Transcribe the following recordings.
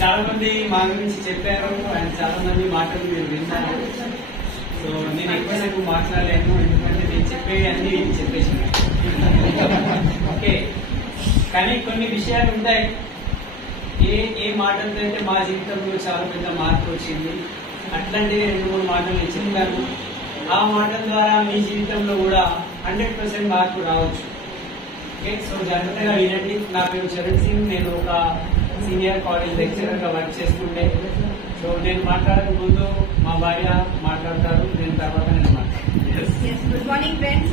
చాలా మంది మా గురించి చెప్పారు అండ్ చాలా మంది మాటలు మీరు విన్నారు. సో నేను ఎక్కువసేపు మాట్లాడలేను, ఎందుకంటే నేను చెప్పేవి అన్ని చెప్పేసాను. ఓకే, కానీ కొన్ని విషయాలు ఉంటాయి. ఏ మాటలతో అయితే మా జీవితంలో చాలా పెద్ద మార్పు వచ్చింది, అట్లాంటివి 2-3 మాటలు నేను చెప్పాను. ఆ మాటల ద్వారా మీ జీవితంలో కూడా 100% మార్పు రావచ్చు. ఓకే, సో జాగ్రత్తగా వినండి. నా పేరు చరణ్ సింగ్, నేను ఒక సీనియర్ కాలేజ్ లెక్చరర్ గా వర్క్ చేస్తుండే. సో నేను మాట్లాడక ముందు మా భార్య మాట్లాడతారు, నేను తర్వాత నేను మాట్లాడతాను. Good morning friends.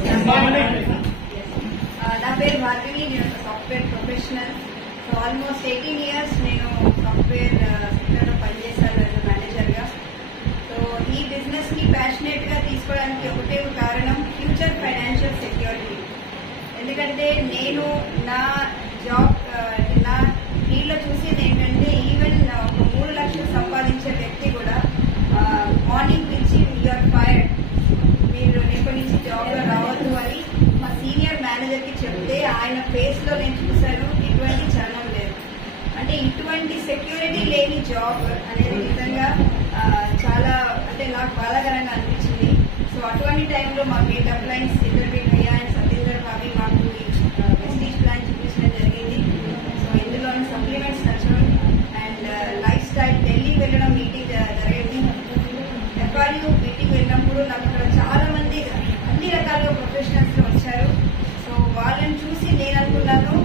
నా పేరు భార్గవి, నేను software professional. So almost 18 years నేను సాఫ్ట్వేర్ సెక్టర్ లో పనిచేశాను యాజ్ మేనేజర్ గా. సో ఈ బిజినెస్ ని ప్యాషనేట్ గా తీసుకోవడానికి ఒకటే కారణం ఫ్యూచర్ ఫైనాన్షియల్ సెక్యూరిటీ. ఎందుకంటే నేను నా జాబ్ నా ఫీల్డ్లో చూసేది ఏంటంటే ఈవెన్ ఒక 3 లక్షలు సంపాదించే వ్యక్తి కూడా మార్నింగ్ నుంచి యూఆర్ ఫైర్డ్, మీరు రేపటి నుంచి జాబ్ లో రావద్దు అని మా సీనియర్ మేనేజర్ కి చెప్తే ఆయన ఫేస్ లో నేను చూశాను ఎటువంటి చలనం లేదు. అంటే ఇటువంటి సెక్యూరిటీ లేని జాబ్ అనేది నిజంగా చాలా అంటే నాకు బాధాకరంగా అనిపించింది. సో అటువంటి టైంలో మాకు గేట్ అప్లయన్స్ ఇంటర్వ్యూ అయ్యా అండ్ సతీందర్ బాబీ మాకు వెస్టీజ్ ప్లాన్ చూపించడం జరిగింది. సో ఇందులో సప్లిమెంట్స్ నచ్చడం అండ్ లైఫ్ స్టైల్ ఢిల్లీ వెళ్ళడం మీటింగ్ జరిగింది. ఎఫ్ఆర్యూ మీటింగ్ వెళ్ళినప్పుడు నాకు అక్కడ చాలా మంది అన్ని రకాలుగా ప్రొఫెషనల్స్ లో వచ్చారు. సో వాళ్ళని చూసి నేను అనుకున్నాను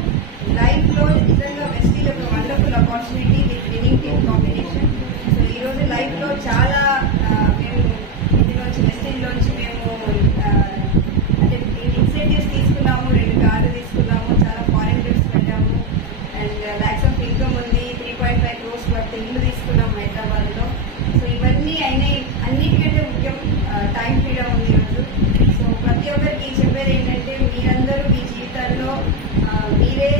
లైఫ్ లో నిజంగా వెస్టీజ్ ఒక wonderful opportunity with winning team combination. So ఈ రోజు లైఫ్ లో చాలా మేము ఇందులోంచి వెస్టీజ్ లోంచి మేము అంటే ఇన్సెంటివ్స్ తీసుకున్నాము, 2 కార్లు తీసుకున్నాము, చాలా ఫారెన్ ట్రిప్స్ పెట్టాము అండ్ లాక్స్ ఆఫ్ ఇన్కమ్ ఉంది, 3.5 crores వర్త్ ఇల్లు తీసుకున్నాం హైదరాబాద్ లో. సో ఇవన్నీ అయినాయి. అన్నిటికంటే ముఖ్యం టైం ఫ్రీడమ్ ఉంది ఈరోజు. సో ప్రతి ఒక్కరికి చెప్పేది ఏంటంటే మీరందరూ మీ జీవితాల్లో మీరే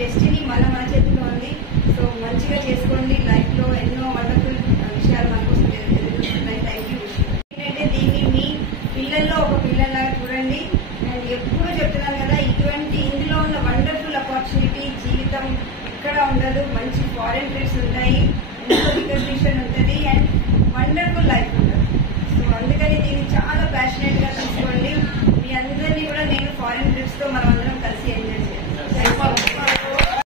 డెస్టినీ మన చేతిలో ఉంది. సో మంచిగా చేసుకోండి. లైఫ్ లో ఎన్నో వండర్ఫుల్ విషయాలు మన కోసం ఎదుగుతున్నాయి. Thank you. ఏంటంటే దీన్ని మీ పిల్లల్లో ఒక పిల్లలాగా చూడండి. అండ్ ఎప్పుడు చెప్తున్నాను కదా, ఇందులో ఉన్న వండర్ఫుల్ ఆపర్చునిటీ జీవితం ఎక్కడ ఉండదు. మంచి ఫారెన్ ట్రిప్స్ ఉంటాయి, ఎంతో